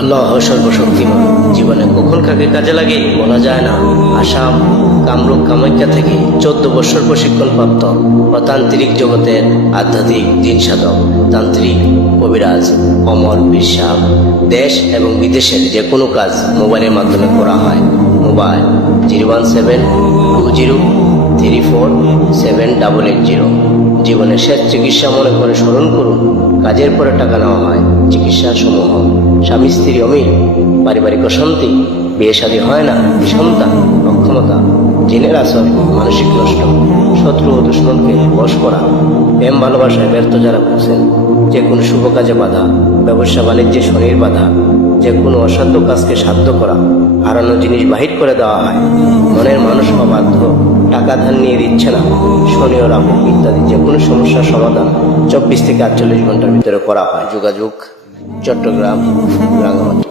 আল্লাহ সর্বশক্তিমান। জীবনে কখন কাকে কাজে লাগে বলা যায় না। আসাম কামরূপ কামাখ্যা থেকে 14 বছর প্রশিক্ষণপ্রাপ্ত অতান্ত্রিক জগতের আধ্যাত্মিক জিন সাধক তান্ত্রিক কবিরাজ অমর বিশ্বাস দেশ এবং বিদেশের যে কোনো কাজ মোবাইলের মাধ্যমে করা হয়। মোবাইল 01720347880। জীবনের শেষ চিকিৎসা মনে করে স্মরণ করুন। কাজের পরে টাকা নেওয়া হয়। চিকিৎসা সমূহ: স্বামী স্ত্রী অমিল, পারিবারিক অশান্তি, বিয়ে শাদী হয় না, সন্তান, অক্ষমতা, জিনের আসর, মানসিক নষ্ট, শত্রু ও দুশ্মনকে বশ করা, প্রেম ভালোবাসায় ব্যর্থ যারা ভুগছেন, যে কোনো শুভ কাজে বাধা, ব্যবসা বাণিজ্যে শনির বাধা, যে কোনো অসাধ্য কাজকে সাধ্য করা, হারানো জিনিস বাহির করে দেওয়া হয়, মনের মানুষ অবাধ্য, টাকা ধার নিয়ে দিচ্ছে না, শনি ও রাহু ইত্যাদি যে কোনো সমস্যার সমাধান 24 থেকে 48 ঘন্টার ভিতরে করা হয়। যোগাযোগ চট্টগ্রাম, রাঙামাটি।